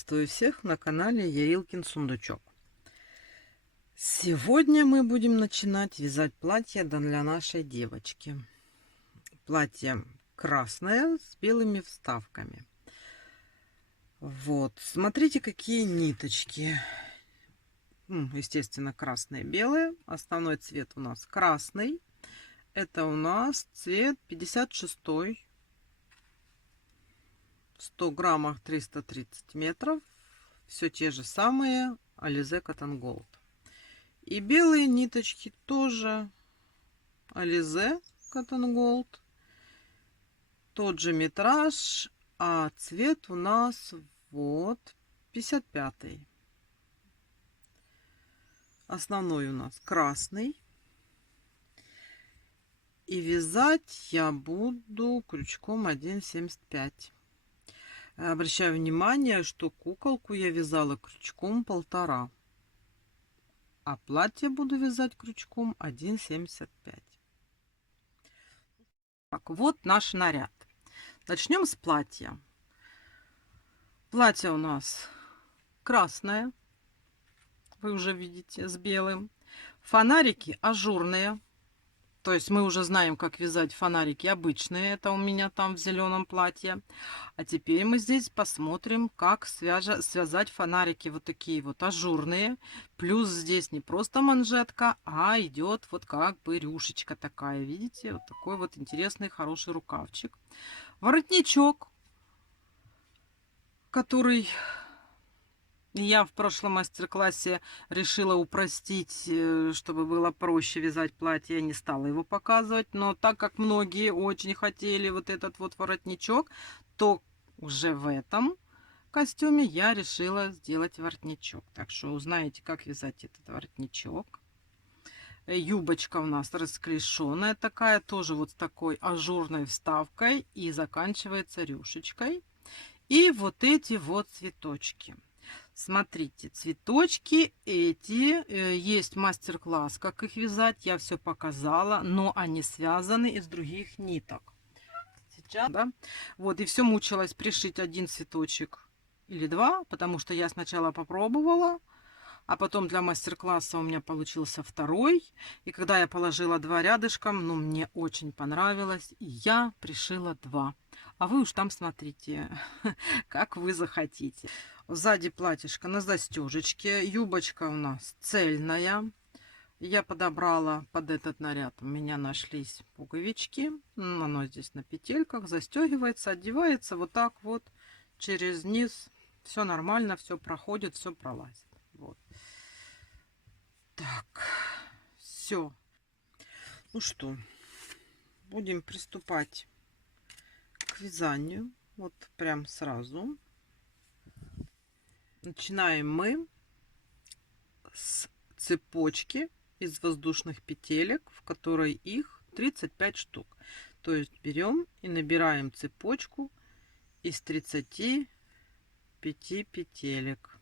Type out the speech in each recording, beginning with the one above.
Приветствую всех на канале Ярилкин Сундучок. Сегодня мы будем начинать вязать платье для нашей девочки. Платье красное с белыми вставками. Вот, смотрите, какие ниточки. Естественно, красные, белые. Основной цвет у нас красный. Это у нас цвет 56. 100 граммах 330 метров. Все те же самые Alize Cotton Gold. И белые ниточки тоже Alize Cotton Gold. Тот же метраж, а цвет у нас вот 55. Основной у нас красный. И вязать я буду крючком 1,75. Обращаю внимание, что куколку я вязала крючком 1,5. А платье буду вязать крючком 1,75. Так, вот наш наряд. Начнем с платья. Платье у нас красное. Вы уже видите, с белым. Фонарики ажурные. То есть мы уже знаем, как вязать фонарики обычные. Это у меня там в зеленом платье. А теперь мы здесь посмотрим, как связать фонарики вот такие вот ажурные. Плюс здесь не просто манжетка, а идет вот как бы рюшечка такая. Видите? Вот такой вот интересный, хороший рукавчик. Воротничок, который я в прошлом мастер-классе решила упростить, чтобы было проще вязать платье. Я не стала его показывать. Но так как многие очень хотели вот этот вот воротничок, то уже в этом костюме я решила сделать воротничок. Так что узнаете, как вязать этот воротничок. Юбочка у нас расклешенная такая, тоже вот с такой ажурной вставкой и заканчивается рюшечкой. И вот эти вот цветочки. Смотрите, цветочки эти, есть мастер-класс, как их вязать, я все показала, но они связаны из других ниток. Сейчас, да, вот, и все мучилась пришить один цветочек или два, потому что я сначала попробовала, а потом для мастер-класса у меня получился второй. И когда я положила два рядышком, ну, мне очень понравилось, и я пришила два. А вы уж там смотрите, как вы захотите. Сзади платьишко на застежечке. Юбочка у нас цельная. Я подобрала под этот наряд. У меня нашлись пуговички. Оно здесь на петельках. Застегивается, одевается вот так вот через низ. Все нормально, все проходит, все пролазит. Вот. Так, все. Ну что, будем приступать к вязанию. Вот прям сразу. Начинаем мы с цепочки из воздушных петелек, в которой их 35 штук. То есть берем и набираем цепочку из 35 петелек.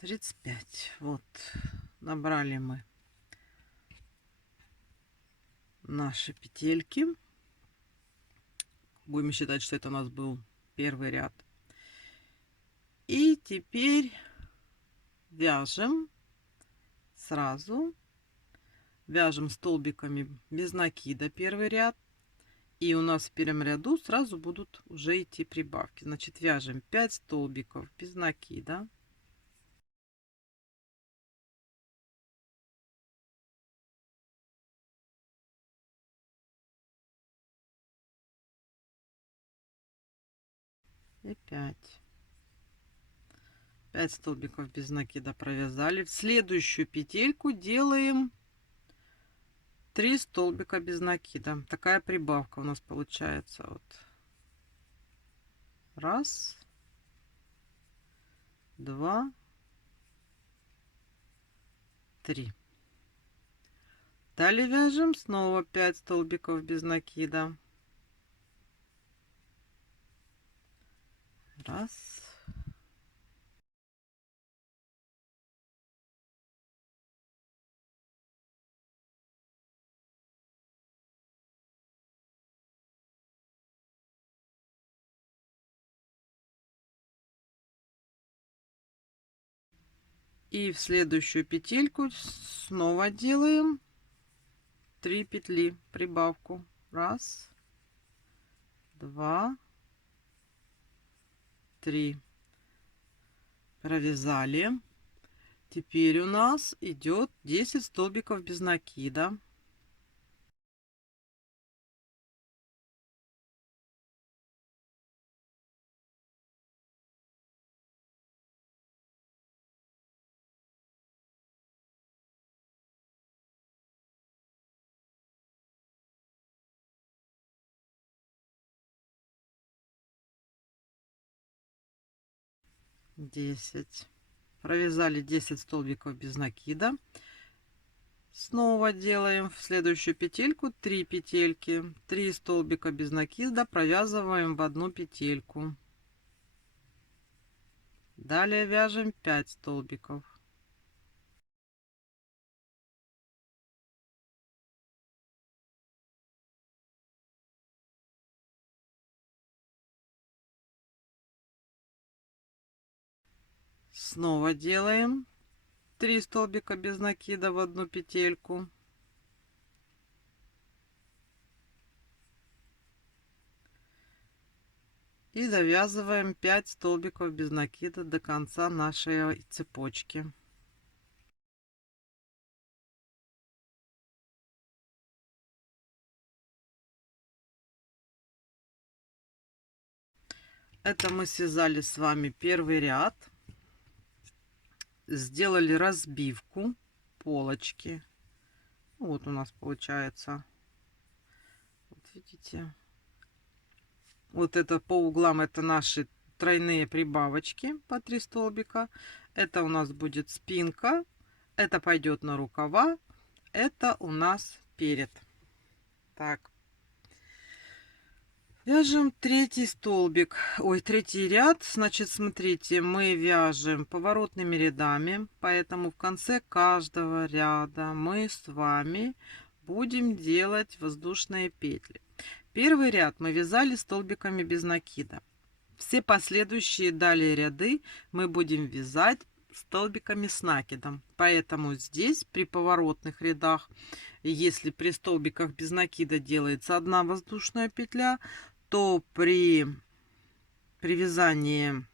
Тридцать пять. Вот набрали мы наши петельки. Будем считать, что это у нас был первый ряд. И теперь вяжем сразу. Вяжем столбиками без накида первый ряд. И у нас в первом ряду сразу будут уже идти прибавки. Значит, вяжем 5 столбиков без накида. И 5. 5 столбиков без накида провязали. В следующую петельку делаем 3 столбика без накида. Такая прибавка у нас получается. Вот. Раз, два, три. Далее вяжем снова 5 столбиков без накида. Раз. И в следующую петельку снова делаем 3 петли прибавку. Раз, два, три. Провязали. Теперь у нас идет 10 столбиков без накида. Десять. Провязали 10 столбиков без накида. Снова делаем в следующую петельку 3 петельки. 3 столбика без накида провязываем в одну петельку. Далее вяжем 5 столбиков. Снова делаем 3 столбика без накида в одну петельку. И довязываем 5 столбиков без накида до конца нашей цепочки. Это мы связали с вами первый ряд. Сделали разбивку полочки. Вот у нас получается. Вот видите. Вот это по углам, это наши тройные прибавочки по 3 столбика. Это у нас будет спинка. Это пойдет на рукава. Это у нас перед. Так. Вяжем третий столбик, ой, третий ряд. Значит, смотрите, мы вяжем поворотными рядами, поэтому в конце каждого ряда мы с вами будем делать воздушные петли. Первый ряд мы вязали столбиками без накида. Все последующие далее ряды мы будем вязать столбиками с накидом. Поэтому здесь при поворотных рядах, если при столбиках без накида делается одна воздушная петля, то при вязании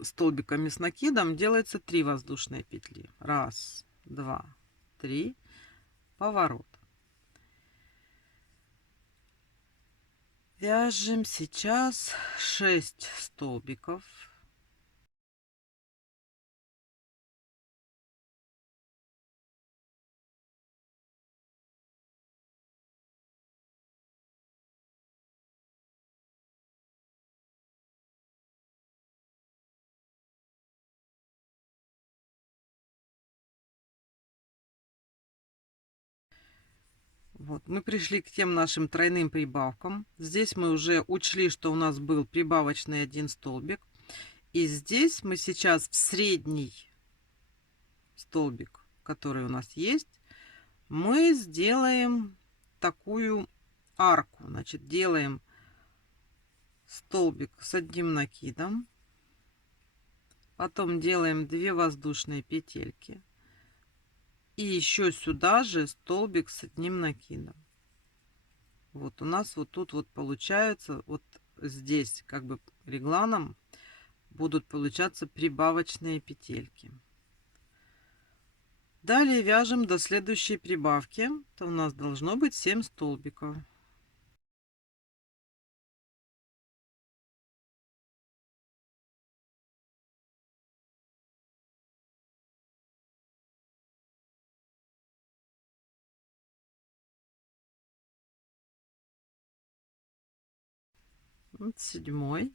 столбиками с накидом делается 3 воздушные петли. Раз, два, три. Поворот. Вяжем сейчас 6 столбиков. Вот, мы пришли к тем нашим тройным прибавкам. Здесь мы уже учли, что у нас был прибавочный один столбик. И здесь мы сейчас в средний столбик, который у нас есть, мы сделаем такую арку. Значит, делаем столбик с одним накидом. Потом делаем 2 воздушные петельки. И еще сюда же столбик с одним накидом. Вот у нас вот тут вот получается, вот здесь как бы регланом будут получаться прибавочные петельки. Далее вяжем до следующей прибавки. То у нас должно быть 7 столбиков. Вот 7.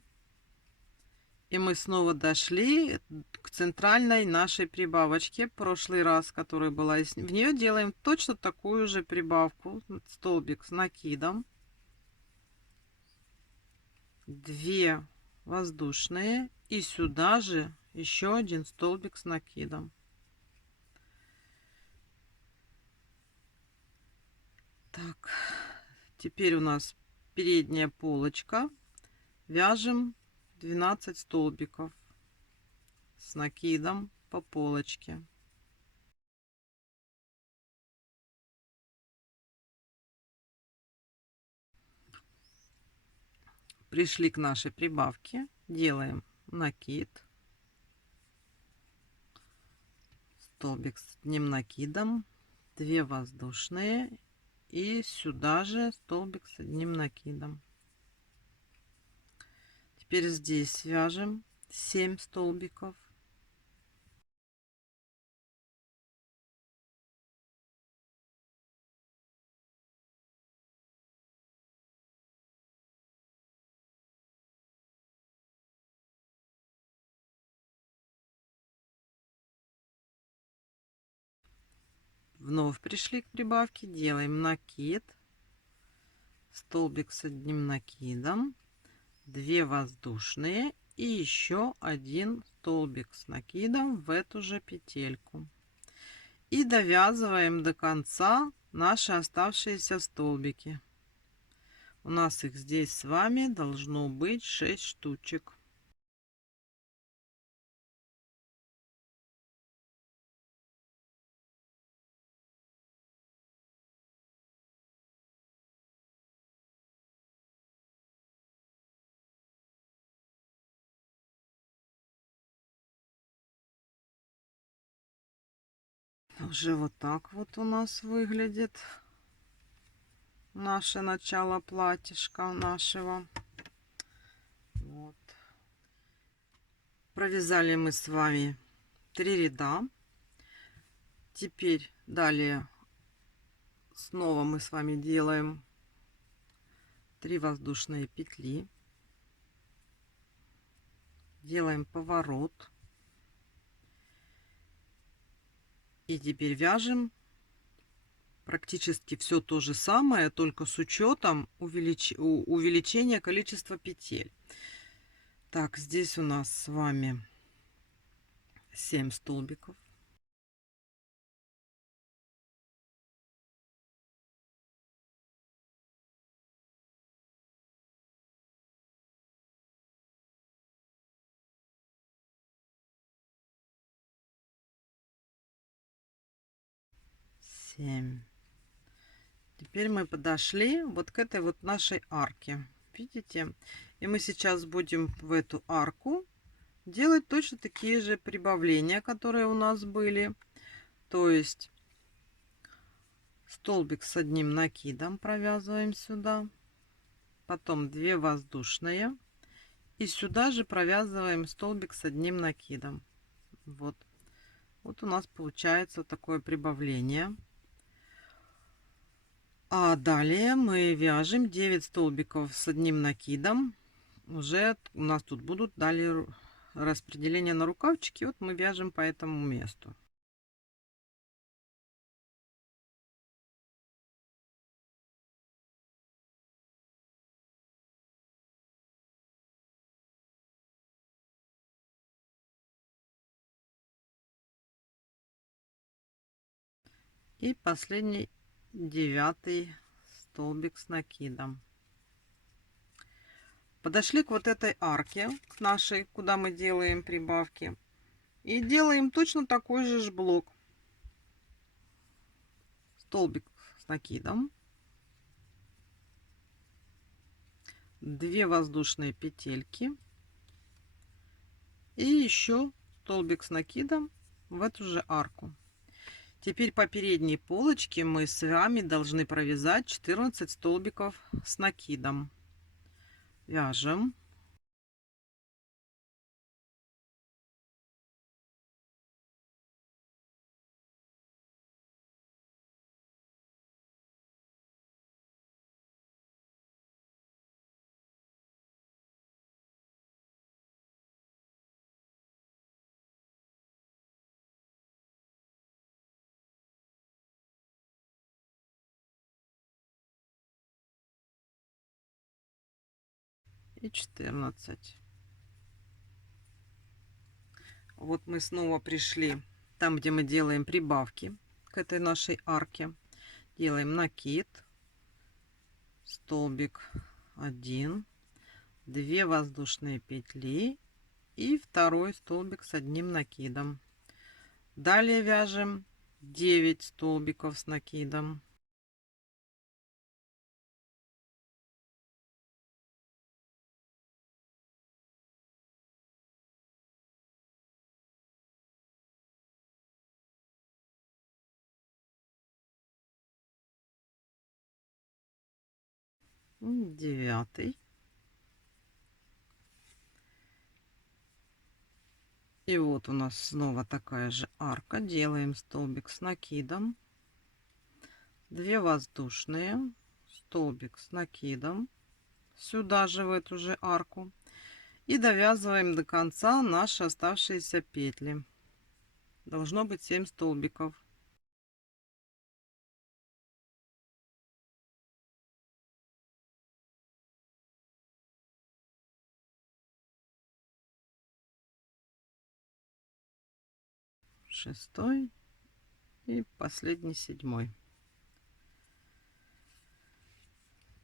И мы снова дошли к центральной нашей прибавочке. Прошлый раз, которая была, в нее делаем точно такую же прибавку. Столбик с накидом. 2 воздушные. И сюда же еще один столбик с накидом. Так, теперь у нас передняя полочка. Вяжем 12 столбиков с накидом по полочке. Пришли к нашей прибавке, делаем накид, столбик с одним накидом, 2 воздушные и сюда же столбик с одним накидом. Теперь здесь вяжем 7 столбиков. Вновь пришли к прибавке, делаем накид, столбик с одним накидом, 2 воздушные и еще один столбик с накидом в эту же петельку. И довязываем до конца наши оставшиеся столбики. У нас их здесь с вами должно быть 6 штучек. Уже вот так вот у нас выглядит наше начало платьишка нашего. Вот. Провязали мы с вами 3 ряда. Теперь далее снова мы с вами делаем 3 воздушные петли, делаем поворот и теперь вяжем практически все то же самое, только с учетом увеличения количества петель. Так, здесь у нас с вами 7 столбиков. Теперь мы подошли вот к этой вот нашей арке. Видите? И мы сейчас будем в эту арку делать точно такие же прибавления, которые у нас были. То есть столбик с одним накидом провязываем сюда. Потом 2 воздушные. И сюда же провязываем столбик с одним накидом. Вот. Вот у нас получается вот такое прибавление. А далее мы вяжем 9 столбиков с одним накидом. Уже у нас тут будут далее распределение на рукавчики. Вот мы вяжем по этому месту. И последний 9 столбик с накидом. Подошли к вот этой арке, к нашей, куда мы делаем прибавки. И делаем точно такой же блок. Столбик с накидом. 2 воздушные петельки. И еще столбик с накидом в эту же арку. Теперь по передней полочке мы с вами должны провязать 14 столбиков с накидом. Вяжем. и 14. Вот мы снова пришли там, где мы делаем прибавки к этой нашей арке. Делаем накид, столбик 1, 2 воздушные петли и второй столбик с одним накидом. Далее вяжем 9 столбиков с накидом. Девятый. И вот у нас снова такая же арка. Делаем столбик с накидом, 2 воздушные, столбик с накидом сюда же в эту же арку и довязываем до конца наши оставшиеся петли. Должно быть 7 столбиков. Шестой и последний, 7.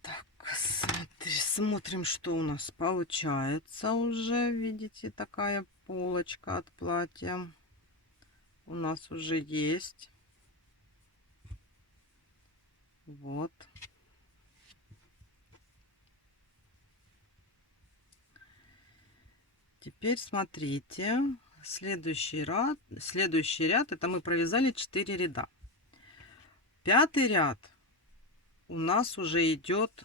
Так, смотрим, что у нас получается уже. Видите, такая полочка от платья у нас уже есть. Вот. Теперь смотрите, следующий ряд это мы провязали 4 ряда. 5-й ряд у нас уже идет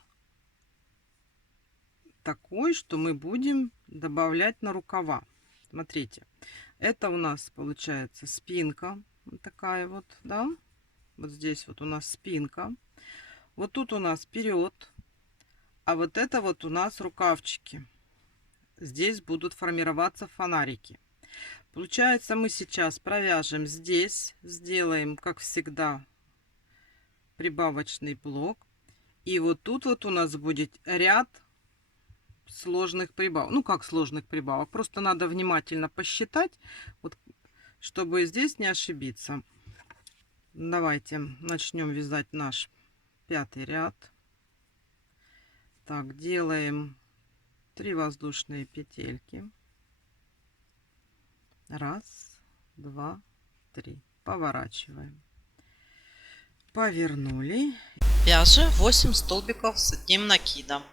такой, что мы будем добавлять на рукава. Смотрите, это у нас получается спинка, вот такая вот, да, вот здесь вот у нас спинка, вот тут у нас вперед, а вот это вот у нас рукавчики. Здесь будут формироваться фонарики. Получается, мы сейчас провяжем здесь, сделаем, как всегда, прибавочный блок. И вот тут вот у нас будет ряд сложных прибавок. Ну, как сложных прибавок. Просто надо внимательно посчитать, вот, чтобы здесь не ошибиться. Давайте начнем вязать наш 5-й ряд. Так, делаем 3 воздушные петельки. 1, 2, 3. Поворачиваем. Повернули. Вяжем 8 столбиков с одним накидом.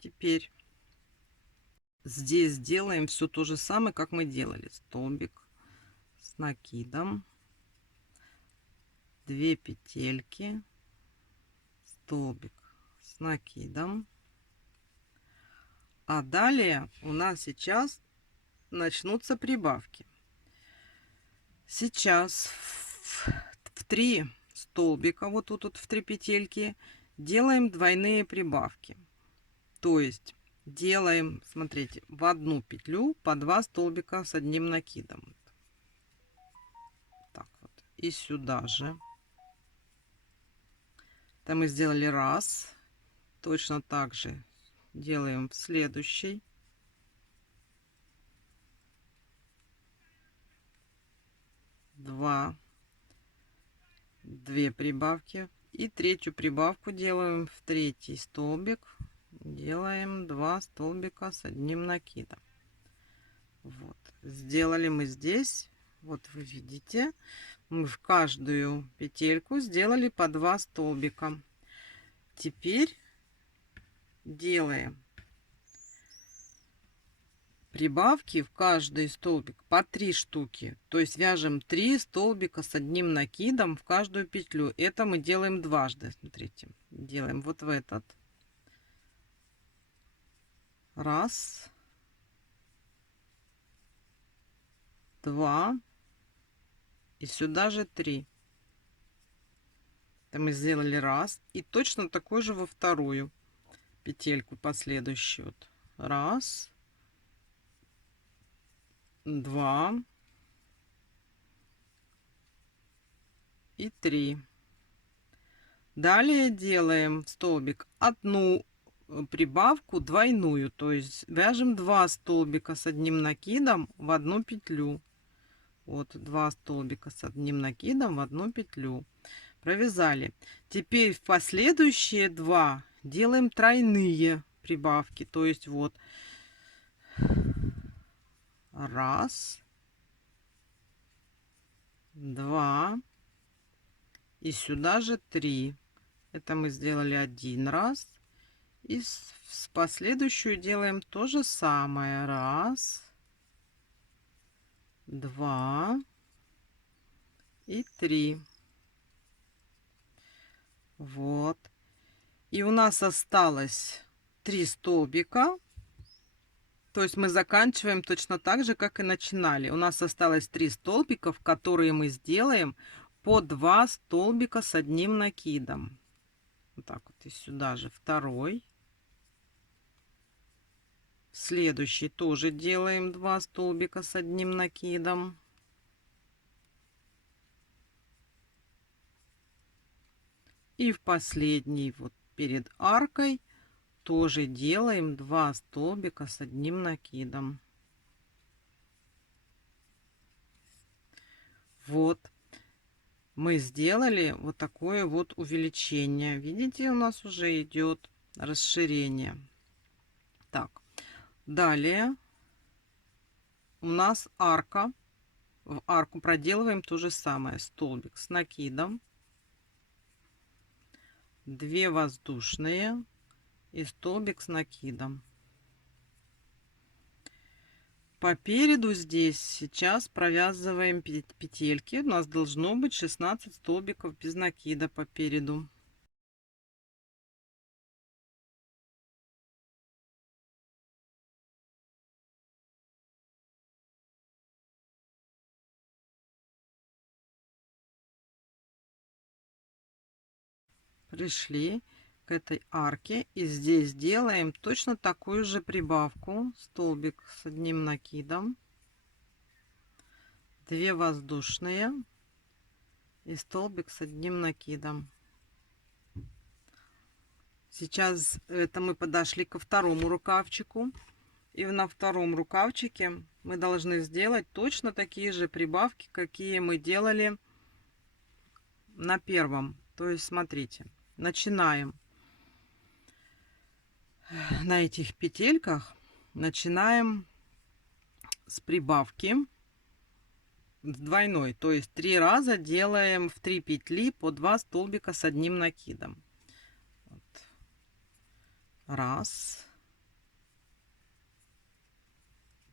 Теперь здесь делаем все то же самое, как мы делали. Столбик с накидом, 2 петельки, столбик с накидом. А далее у нас сейчас начнутся прибавки. Сейчас в 3 столбика, вот тут вот в 3 петельки, делаем двойные прибавки. То есть делаем, смотрите, в одну петлю по 2 столбика с одним накидом. Так вот. И сюда же. Там мы сделали раз. Точно так же делаем в следующий. Две прибавки. И третью прибавку делаем в 3-й столбик. Делаем 2 столбика с одним накидом. Вот. Сделали мы здесь. Вот вы видите, мы в каждую петельку сделали по 2 столбика. Теперь делаем прибавки в каждый столбик по 3 штуки. То есть вяжем 3 столбика с одним накидом в каждую петлю. Это мы делаем дважды. Смотрите, делаем вот в этот. Раз, 2 и сюда же 3. Это мы сделали раз. И точно такой же во вторую петельку последующую. Вот. Раз, 2 и 3. Далее делаем в столбик одну прибавку двойную, то есть вяжем 2 столбика с одним накидом в одну петлю. Вот 2 столбика с одним накидом в одну петлю. Провязали. Теперь в последующие 2 делаем тройные прибавки, то есть вот 1, 2 и сюда же 3. Это мы сделали 1 раз. И с последующую делаем то же самое. 1, 2 и 3. Вот. И у нас осталось 3 столбика. То есть мы заканчиваем точно так же, как и начинали. У нас осталось 3 столбика, в которые мы сделаем по 2 столбика с одним накидом. Вот так вот. И сюда же второй. Следующий тоже делаем 2 столбика с одним накидом. И в последний, вот перед аркой, тоже делаем 2 столбика с одним накидом. Вот мы сделали вот такое вот увеличение. Видите, у нас уже идет расширение. Так, далее у нас арка. В арку проделываем то же самое. Столбик с накидом, 2 воздушные и столбик с накидом. По переду здесь сейчас провязываем петельки. У нас должно быть 16 столбиков без накида по переду. Пришли к этой арке и здесь делаем точно такую же прибавку. Столбик с одним накидом, 2 воздушные и столбик с одним накидом. Сейчас это мы подошли ко второму рукавчику, и на втором рукавчике мы должны сделать точно такие же прибавки, какие мы делали на первом. То есть смотрите, начинаем на этих петельках, начинаем с прибавки двойной, то есть 3 раза делаем в 3 петли по 2 столбика с одним накидом. Вот. 1,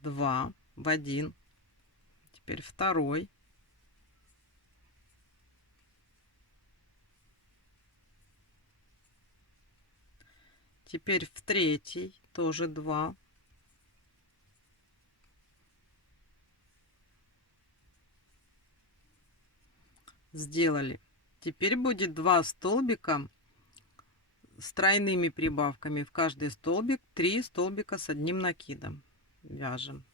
2 в 1, теперь второй, теперь в третий тоже 2, сделали. Теперь будет 2 столбика с тройными прибавками. В каждый столбик 3 столбика с одним накидом. Вяжем.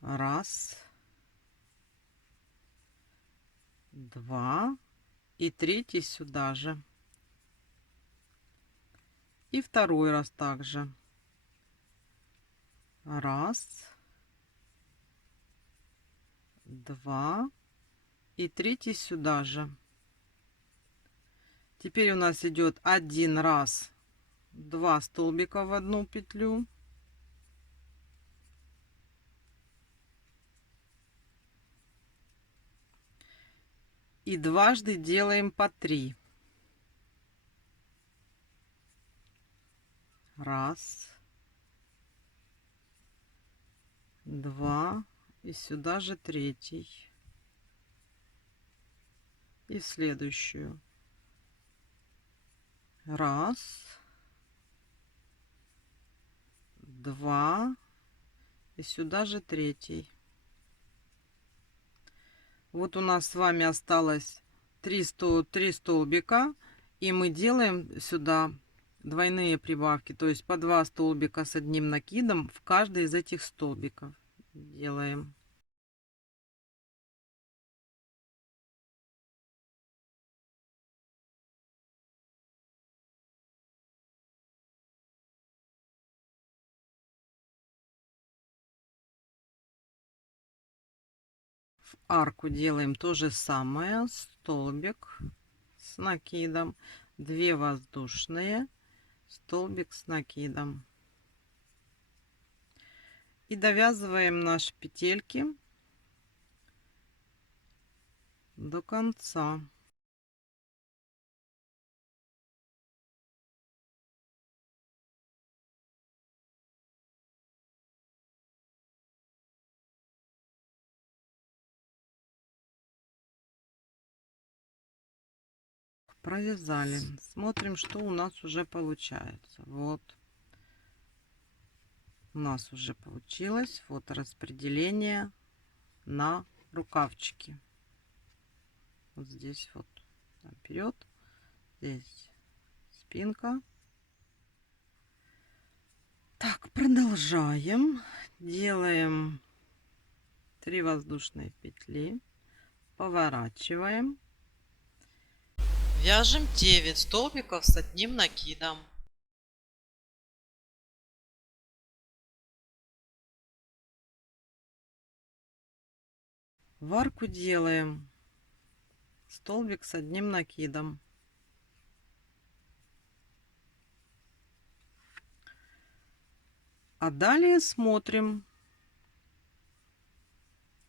1, 2 и третий сюда же. И второй раз также. 1, 2 и третий сюда же. Теперь у нас идет 1 раз 2 столбика в одну петлю. И дважды делаем по 3. 1, 2 и сюда же третий. И в следующую. 1, 2 и сюда же третий. Вот у нас с вами осталось 3 столбика, и мы делаем сюда двойные прибавки, то есть по 2 столбика с одним накидом в каждый из этих столбиков. делаем. В арку делаем то же самое. Столбик с накидом, 2 воздушные, столбик с накидом. И довязываем наши петельки до конца. Провязали. Смотрим, что у нас уже получается. Вот. У нас уже получилось вот распределение на рукавчики. Вот здесь вот вперед, здесь спинка. Так, продолжаем. Делаем 3 воздушные петли, поворачиваем. Вяжем 9 столбиков с одним накидом. В арку делаем столбик с одним накидом. А далее смотрим.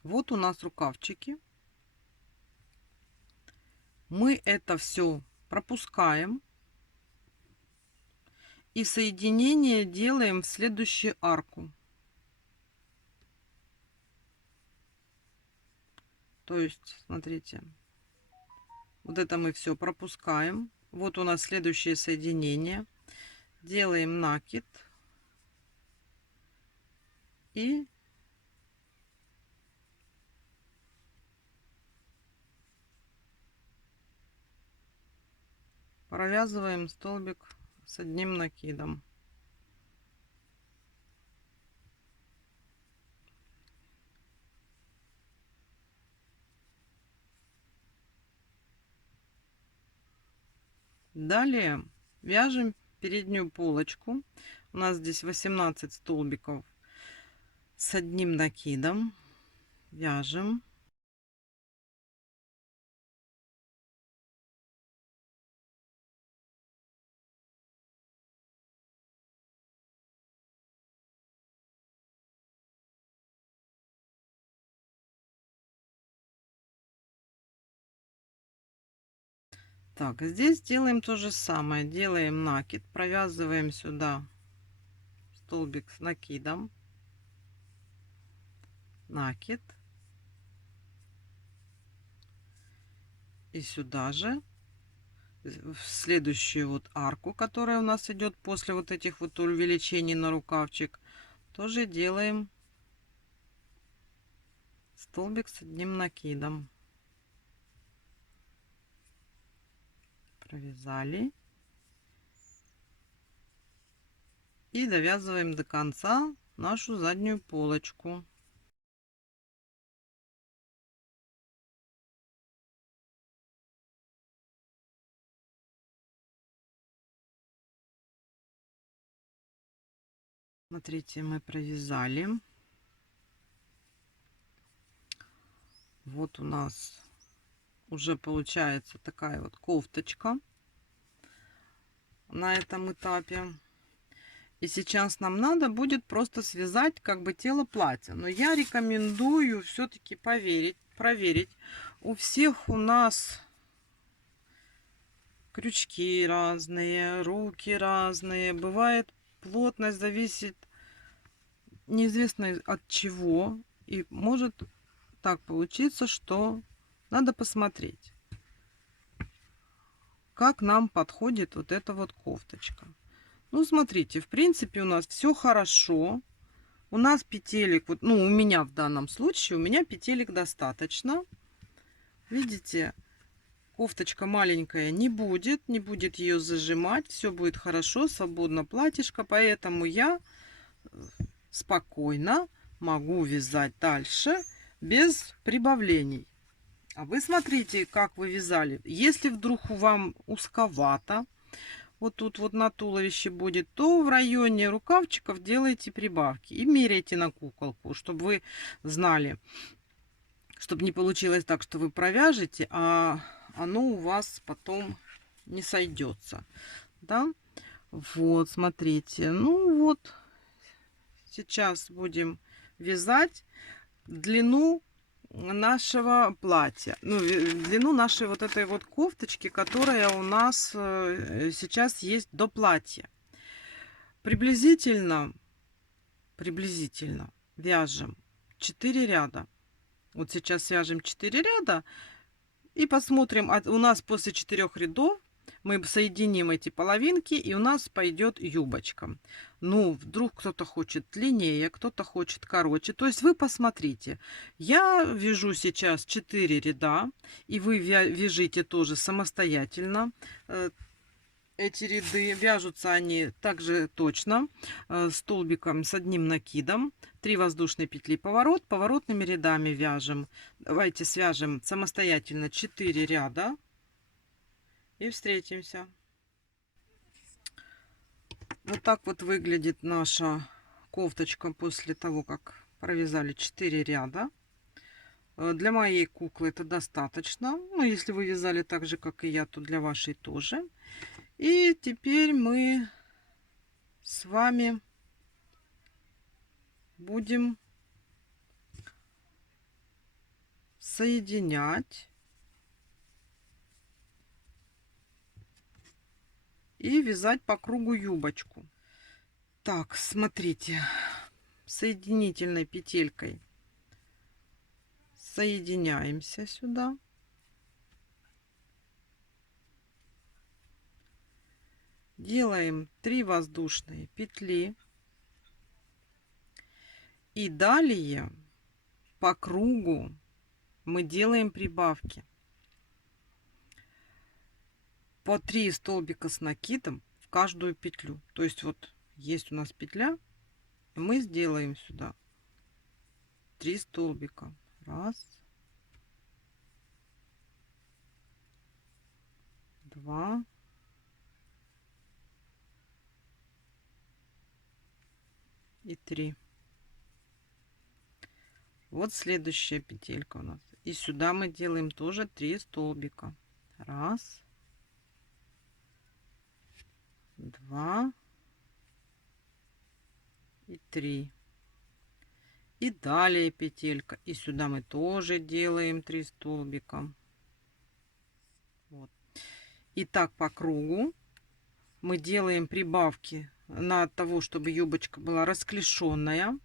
Вот у нас рукавчики. Мы это все пропускаем. И соединение делаем в следующую арку. То есть, смотрите, вот это мы все пропускаем. Вот у нас следующее соединение. Делаем накид. И провязываем столбик с одним накидом. Далее вяжем переднюю полочку. У нас здесь 18 столбиков с одним накидом. Вяжем. Так, здесь делаем то же самое. Делаем накид, провязываем сюда столбик с накидом, накид, и сюда же в следующую вот арку, которая у нас идет после вот этих вот увеличений на рукавчик, тоже делаем столбик с одним накидом. Провязали и довязываем до конца нашу заднюю полочку. Смотрите, мы провязали. Вот у нас уже получается такая вот кофточка на этом этапе. И сейчас нам надо будет просто связать как бы тело платья. Но я рекомендую все-таки проверить. У всех у нас крючки разные, руки разные. Бывает, плотность зависит неизвестно от чего. И может так получиться, что надо посмотреть, как нам подходит вот эта вот кофточка. Ну, смотрите, в принципе, у нас все хорошо. У нас петелек, вот, ну, у меня в данном случае, у меня петелек достаточно. Видите, кофточка маленькая не будет ее зажимать. Все будет хорошо, свободно платьишко. Поэтому я спокойно могу вязать дальше без прибавлений. А вы смотрите, как вы вязали. Если вдруг вам узковато, вот тут вот на туловище будет, то в районе рукавчиков делайте прибавки и меряйте на куколку, чтобы вы знали, чтобы не получилось так, что вы провяжете, а оно у вас потом не сойдется. Да? Вот, смотрите. Ну вот, сейчас будем вязать длину нашего платья, ну, длину нашей вот этой вот кофточки, которая у нас сейчас есть до платья. Приблизительно вяжем 4 ряда. Вот сейчас свяжем 4 ряда и посмотрим, у нас после 4 рядов мы соединим эти половинки, и у нас пойдет юбочка. Ну, вдруг кто-то хочет длиннее, кто-то хочет короче. То есть вы посмотрите. Я вяжу сейчас 4 ряда, и вы вяжите тоже самостоятельно. Эти ряды вяжутся они также точно столбиком с одним накидом, 3 воздушные петли поворот, поворотными рядами вяжем. Давайте свяжем самостоятельно 4 ряда и встретимся. Вот так вот выглядит наша кофточка после того, как провязали 4 ряда. Для моей куклы это достаточно. Ну, если вы вязали так же, как и я, то для вашей тоже. И теперь мы с вами будем соединять и вязать по кругу юбочку. Так, смотрите, соединительной петелькой соединяемся сюда. Делаем 3 воздушные петли. И далее по кругу мы делаем прибавки. По 3 столбика с накидом в каждую петлю. То есть вот есть у нас петля, и мы сделаем сюда 3 столбика. Раз, два, и 3. Вот следующая петелька у нас. И сюда мы делаем тоже 3 столбика. Раз, два и 3. И далее петелька. И сюда мы тоже делаем 3 столбика. Вот. И так по кругу мы делаем прибавки на того, чтобы юбочка была расклешенная.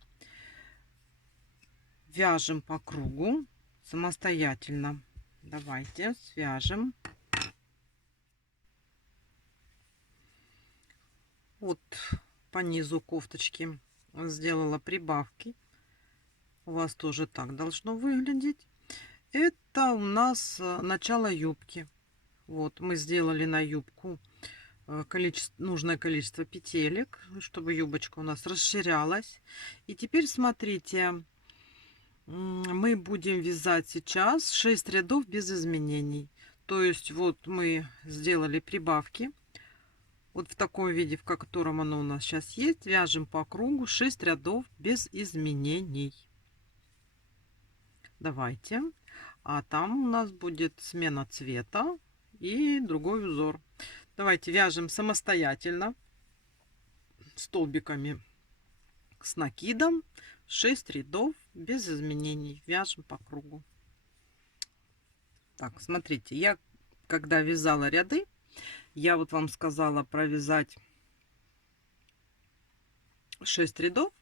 Вяжем по кругу самостоятельно. Давайте свяжем. Вот по низу кофточки сделала прибавки. У вас тоже так должно выглядеть. Это у нас начало юбки. Вот мы сделали на юбку нужное количество петелек, чтобы юбочка у нас расширялась. И теперь смотрите, мы будем вязать сейчас 6 рядов без изменений. То есть вот мы сделали прибавки. Вот в таком виде, в котором оно у нас сейчас есть, вяжем по кругу 6 рядов без изменений. Давайте. А там у нас будет смена цвета и другой узор. Давайте вяжем самостоятельно столбиками с накидом 6 рядов без изменений. Вяжем по кругу. Так, смотрите, я когда вязала ряды, я вот вам сказала провязать 6 рядов.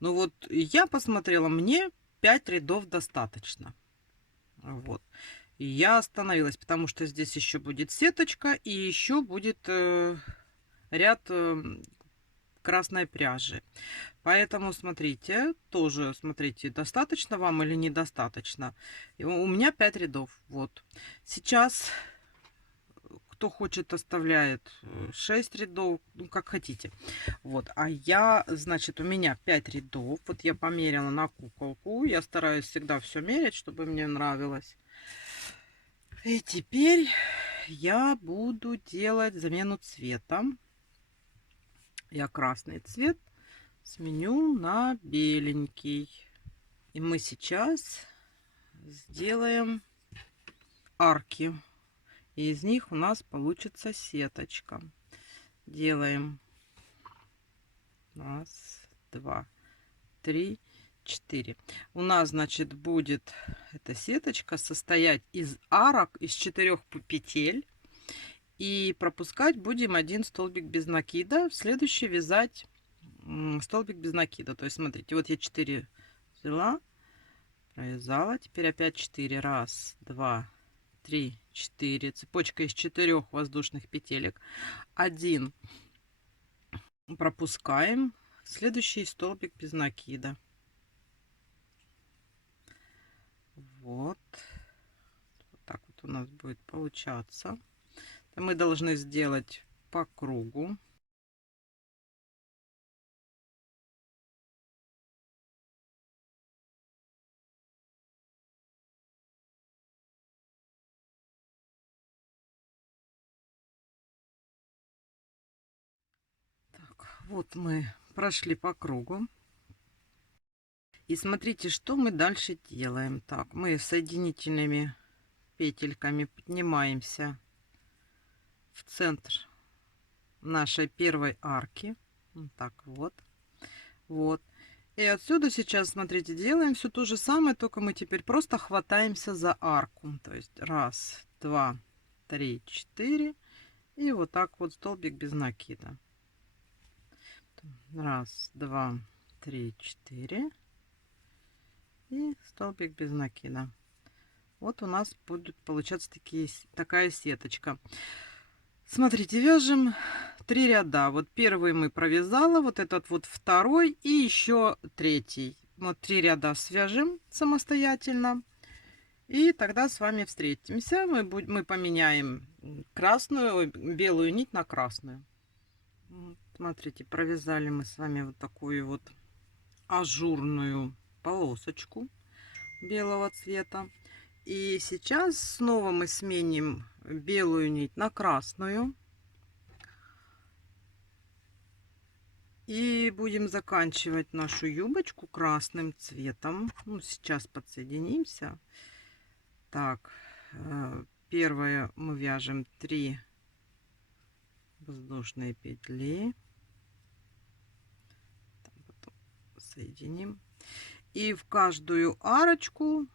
Ну вот я посмотрела, мне 5 рядов достаточно. Вот. И я остановилась, потому что здесь еще будет сеточка и еще будет ряд красной пряжи. Поэтому смотрите, тоже смотрите, достаточно вам или недостаточно. И у меня 5 рядов. Вот. Сейчас кто хочет, оставляет 6 рядов, ну, как хотите. Вот, а я, значит, у меня 5 рядов. Вот я померила на куколку. Я стараюсь всегда все мерять, чтобы мне нравилось. И теперь я буду делать замену цвета. Я красный цвет сменю на беленький. И мы сейчас сделаем арки. И из них у нас получится сеточка. Делаем. Раз, два, три, 4. У нас, значит, будет эта сеточка состоять из арок, из 4 петель. И пропускать будем один столбик без накида. В следующий вязать столбик без накида. То есть, смотрите, вот я 4 взяла, провязала. Теперь опять 4. Раз, два, 3, 4. Цепочка из 4 воздушных петелек. 1 пропускаем. Следующий столбик без накида. Вот. Вот так вот у нас будет получаться. Мы должны сделать по кругу. Так, вот мы прошли по кругу. И смотрите, что мы дальше делаем. Так, мы соединительными петельками поднимаемся в центр нашей первой арки. Вот так вот. Вот. И отсюда сейчас, смотрите, делаем все то же самое, только мы теперь просто хватаемся за арку. То есть раз, два, 3, 4. И вот так вот столбик без накида. Раз, два, 3, 4. И столбик без накида. Вот у нас будет получаться такая сеточка. Смотрите, вяжем 3 ряда. Вот первый мы провязала, вот этот вот второй и еще третий. Вот 3 ряда свяжем самостоятельно. И тогда с вами встретимся. Мы поменяем белую нить на красную. Вот, смотрите, провязали мы с вами вот такую вот ажурную полосочку белого цвета. И сейчас снова мы сменим белую нить на красную. И будем заканчивать нашу юбочку красным цветом. Ну, сейчас подсоединимся. Так, первое мы вяжем 3 воздушные петли. Потом соединим. И в каждую арочку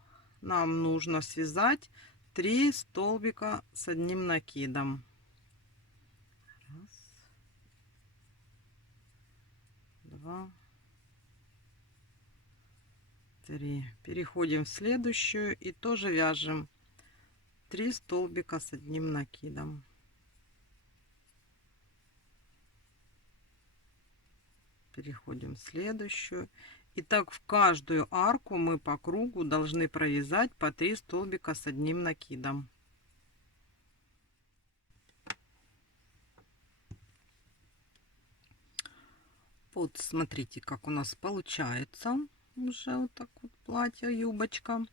нам нужно связать 3 столбика с одним накидом. Раз, два, 3. Переходим в следующую и тоже вяжем 3 столбика с одним накидом. Переходим в следующую. И так в каждую арку мы по кругу должны провязать по 3 столбика с одним накидом. Вот смотрите, как у нас получается уже вот так вот платье, юбочка.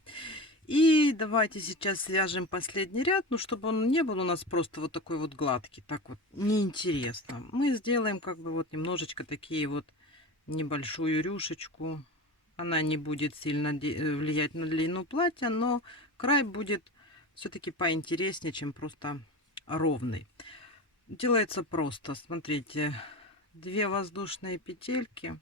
И давайте сейчас свяжем последний ряд, ну чтобы он не был у нас просто вот такой вот гладкий, так вот неинтересно. Мы сделаем как бы вот немножечко такие вот небольшую рюшечку. Она не будет сильно влиять на длину платья, но край будет все-таки поинтереснее, чем просто ровный. Делается просто. Смотрите, 2 воздушные петельки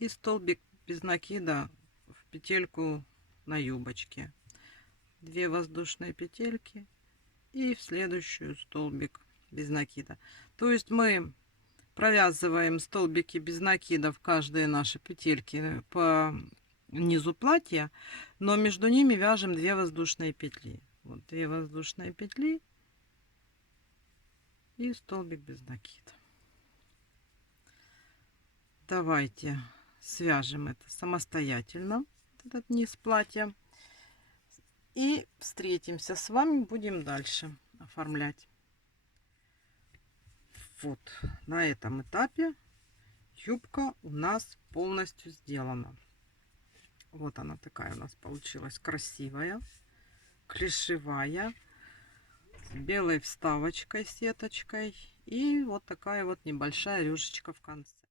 и столбик без накида в петельку на юбочке. 2 воздушные петельки и в следующую столбик без накида. То есть мы провязываем столбики без накида в каждые наши петельки по низу платья, но между ними вяжем 2 воздушные петли. Вот 2 воздушные петли и столбик без накида. Давайте свяжем это самостоятельно, этот низ платья, и встретимся с вами, будем дальше оформлять. Вот на этом этапе юбка у нас полностью сделана. Вот она такая у нас получилась красивая, клишевая, с белой вставочкой, сеточкой. И вот такая вот небольшая рюшечка в конце.